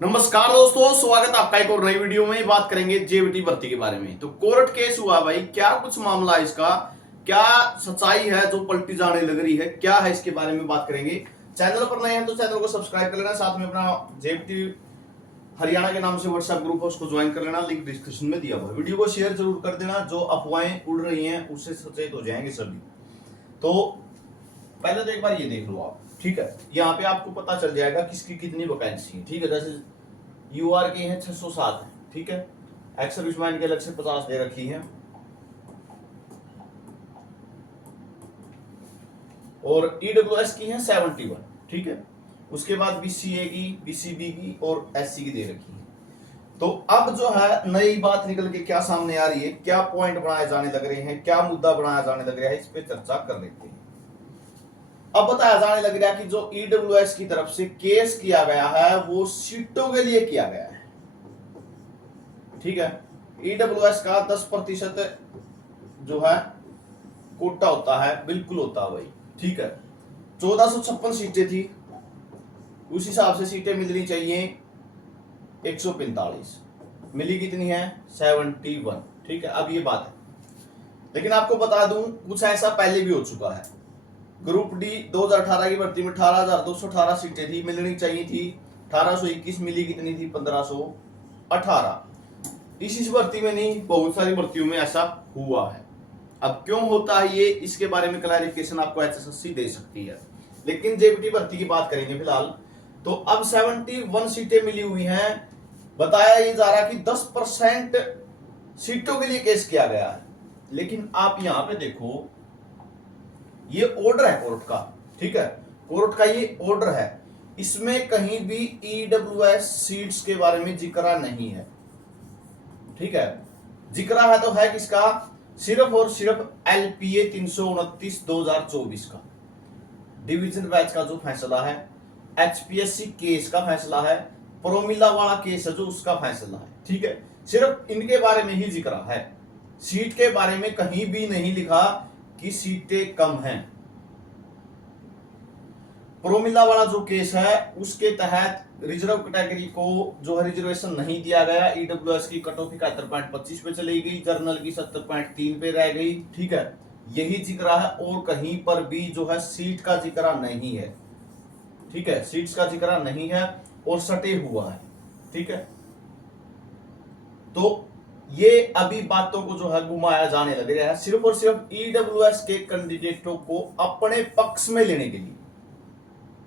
नमस्कार दोस्तों, स्वागत है आपका एक और नई वीडियो में। बात करेंगे जेवीटी भर्ती के बारे में। तो कोर्ट केस हुआ भाई, क्या कुछ मामला है इसका, क्या सच्चाई है जो पलटी जाने लग रही है, क्या है इसके बारे में बात करेंगे। चैनल पर नए हैं तो चैनल को सब्सक्राइब कर लेना, साथ में अपना जेवीटी हरियाणा के नाम से व्हाट्सएप ग्रुप है उसको ज्वाइन कर लेना, लिंक डिस्क्रिप्शन में दिया हुआ है। वीडियो को शेयर जरूर कर देना, जो अफवाहें उड़ रही हैं उससे सचेत हो जाएंगे सभी। तो पहले तो एक बार ये देख लो आप, ठीक है। यहाँ पे आपको पता चल जाएगा किसकी कितनी वैकेंसी है, ठीक है। जैसे यूआर की है 607 है, ठीक है। एक्स सर्विसमैन के अलग से 50 दे रखी है, और ईडब्ल्यूएस की है 71, ठीक है। उसके बाद बीसीए की, बीसीबी की और एससी की दे रखी है। तो अब जो है नई बात निकल के क्या सामने आ रही है, क्या पॉइंट बनाए जाने लग रहे हैं, क्या मुद्दा बनाया जाने लग रहा है, इस पे चर्चा कर लेते हैं। अब बताया जाने लग रहा है कि जो ईडब्ल्यूएस की तरफ से केस किया गया है वो सीटों के लिए किया गया है, ठीक है। ईडब्ल्यूएस का 10% जो है कोटा होता है, बिल्कुल होता है भाई, ठीक है। 1456 सीटें थी, उस हिसाब से सीटें मिलनी चाहिए 145, मिली कितनी है 71, ठीक है। अब ये बात है, लेकिन आपको बता दूं कुछ ऐसा पहले भी हो चुका है। ग्रुप डी 2018 की भर्ती में 18,218 सीटें थी, मिलनी चाहिए थी 1821, मिली कितनी थी 1518। इस भर्ती में नहीं, बहुत सारी भर्तियों में ऐसा हुआ है। अब क्यों होता है ये, इसके बारे में क्लैरिफिकेशन आपको एचएसएससी दे सकती है, लेकिन जेबीटी भर्ती की बात करेंगे फिलहाल। तो अब 71 सीटें मिली हुई हैं। बताया ये जा रहा कि 10% सीटों के लिए केस किया गया है, लेकिन आप यहां पे देखो ये ऑर्डर है कोर्ट का, ठीक है। कोर्ट का ये ऑर्डर है, इसमें कहीं भी ईडब्ल्यूएस सीट्स के बारे में जिक्र नहीं है, ठीक है। जिक्र है तो है किसका, सिर्फ और सिर्फ एलपीए 329 2024 का डिवीजन बैच का जो फैसला है, एचपीएससी केस का फैसला है, प्रोमिला वाला केस है जो उसका फैसला है, ठीक है। सिर्फ इनके बारे में ही जिक्र है, सीट के बारे में कहीं भी नहीं लिखा कि सीटें कम हैं। प्रोमिला वाला जो केस है उसके तहत रिजर्व कैटेगरी को जो है रिजर्वेशन नहीं दिया गया। ईडब्ल्यूएस की कट ऑफ 71.25 पे चली गई, जर्नल की 70.3 पे रह गई, ठीक है। यही जिक्र है, और कहीं पर भी जो है सीट का जिक्र नहीं है, ठीक है। सीट्स का जिक्र नहीं है और सटे हुआ है, ठीक है। तो ये अभी बातों को जो है घुमाया जाने लग रहा है, सिर्फ और सिर्फ ईडब्ल्यूएस के कैंडिडेटों को अपने पक्ष में लेने के लिए,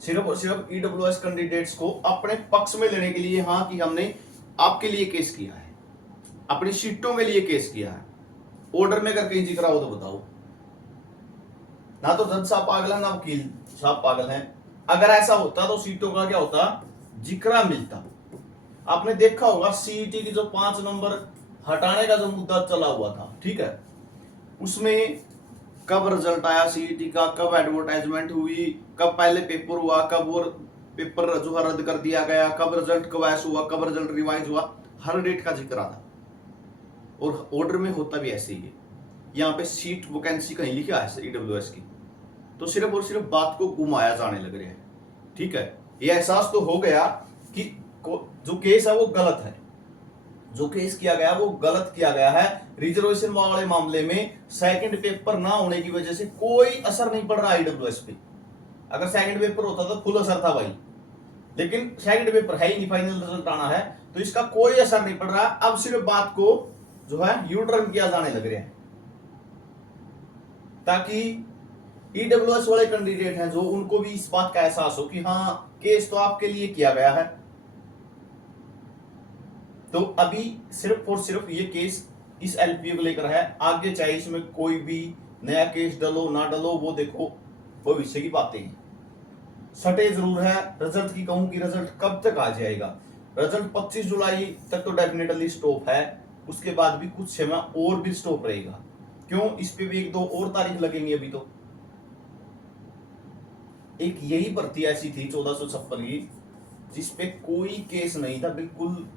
सिर्फ और सिर्फ ईडब्ल्यूएस कैंडिडेट्स को अपने पक्ष में लेने के लिए। हाँ कि हमने आपके लिए केस किया है, अपनी सीटों के लिए केस किया है। ऑर्डर में अगर कहीं जिक्र हो तो बताओ। ना तो जज साहब पागल है, ना वकील साहब पागल है। अगर ऐसा होता तो सीटों का क्या होता, जिक्र मिलता। आपने देखा होगा सीईटी की जो 5 नंबर हटाने का जो मुद्दा चला हुआ था, ठीक है, उसमें कब रिजल्ट आया सीईटी का, कब एडवर्टाइजमेंट हुई, कब पहले पेपर हुआ, कब वो पेपर जो है रद्द कर दिया गया, कब रिजल्ट क्वैश हुआ, कब रिजल्ट रिवाइज हुआ, हर डेट का जिक्र आता। और ऑर्डर में होता भी ऐसे ही है। यहाँ पे सीट वैकेंसी कहीं लिखा है ईडब्ल्यूएस की, तो सिर्फ और सिर्फ बात को घुमाया जाने लग रहा है, ठीक है। ये एहसास तो हो गया कि जो केस है वो गलत है, जो केस किया गया वो गलत किया गया है। रिजर्वेशन वाले मामले में सेकंड पेपर ना होने की वजह से कोई असर नहीं पड़ रहा ईडब्ल्यूएस पे। अगर सेकंड पेपर होता तो फुल असर था भाई, लेकिन सेकंड पेपर है ही नहीं, फाइनल रिजल्ट आना है, तो इसका कोई असर नहीं पड़ रहा। अब सिर्फ बात को जो है यू टर्न किया जाने लग रहा है, ताकि ईडब्ल्यूएस वाले कैंडिडेट हैं जो, उनको भी इस बात का एहसास हो कि हाँ केस तो आपके लिए किया गया है। तो अभी सिर्फ और सिर्फ ये केस इस एलपीओ को लेकर है, आगे चाहे इसमें कोई भी नया केस डलो ना डलो, वो देखो भविष्य की बातें हैं। सटे जरूर है। रिजल्ट की कहूं कि रिजल्ट कब तक आ जाएगा, रिजल्ट 25 जुलाई तक तो डेफिनेटली स्टॉप है, उसके बाद भी कुछ समय और भी स्टॉप रहेगा। क्यों, इस पे भी 1-2 और तारीख लगेंगी। अभी तो एक यही भर्ती ऐसी थी 1456 की जिसपे कोई केस नहीं था, बिल्कुल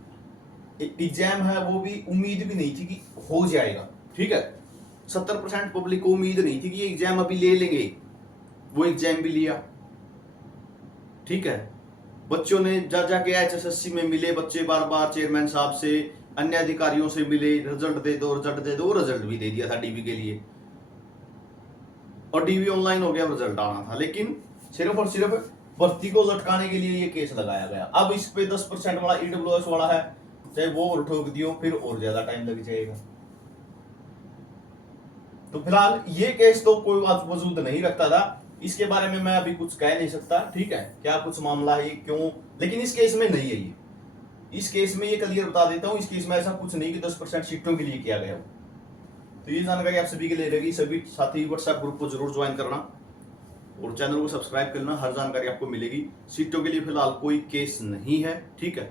एग्जाम है वो भी उम्मीद भी नहीं थी कि हो जाएगा, ठीक है। 70% पब्लिक को उम्मीद नहीं थी कि ये एग्जाम अभी ले लेंगे, वो एग्जाम भी लिया, ठीक है। बच्चों ने जा जाके HSSC में मिले बच्चे, बार बार चेयरमैन साहब से, अन्य अधिकारियों से मिले, रिजल्ट दे दो, रिजल्ट दे दो, रिजल्ट भी दे दिया था डीवी के लिए, और डीवी ऑनलाइन हो गया, रिजल्ट आना था, लेकिन सिर्फ और सिर्फ भर्ती को लटकाने के लिए ये केस लगाया गया। अब इस पे 10% वाला ईडब्ल्यूएस वाला है, चाहे वो और ठोक दियो, फिर और ज्यादा टाइम लग जाएगा। तो फिलहाल ये केस तो कोई बात वजूद नहीं रखता था, इसके बारे में मैं अभी कुछ कह नहीं सकता, ठीक है, क्या कुछ मामला है क्यों, लेकिन इस केस में नहीं है ये। इस केस में ये क्लियर बता देता हूं, इस केस में ऐसा कुछ नहीं कि 10% सीटों के लिए किया गया हो। तो ये जानकारी आप सभी के लिए रहेगी, सभी साथी व्हाट्सएप ग्रुप को जरूर ज्वाइन करना और चैनल को सब्सक्राइब करना, हर जानकारी आपको मिलेगी। सीटों के लिए फिलहाल कोई केस नहीं है, ठीक है,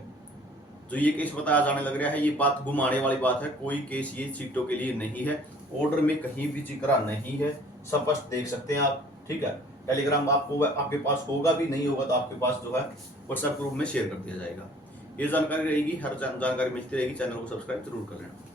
जो ये केस बताया जाने लग रहा है, ये बात घुमाने वाली बात है, कोई केस ये सीटों के लिए नहीं है, ऑर्डर में कहीं भी जिक्र नहीं है, स्पष्ट देख सकते हैं आप, ठीक है। टेलीग्राम आपको आपके पास होगा भी, नहीं होगा तो आपके पास जो है व्हाट्सएप ग्रुप में शेयर कर दिया जाएगा। ये जानकारी रहेगी, हर जानकारी मिलती रहेगी, चैनल को सब्सक्राइब जरूर कर लेना।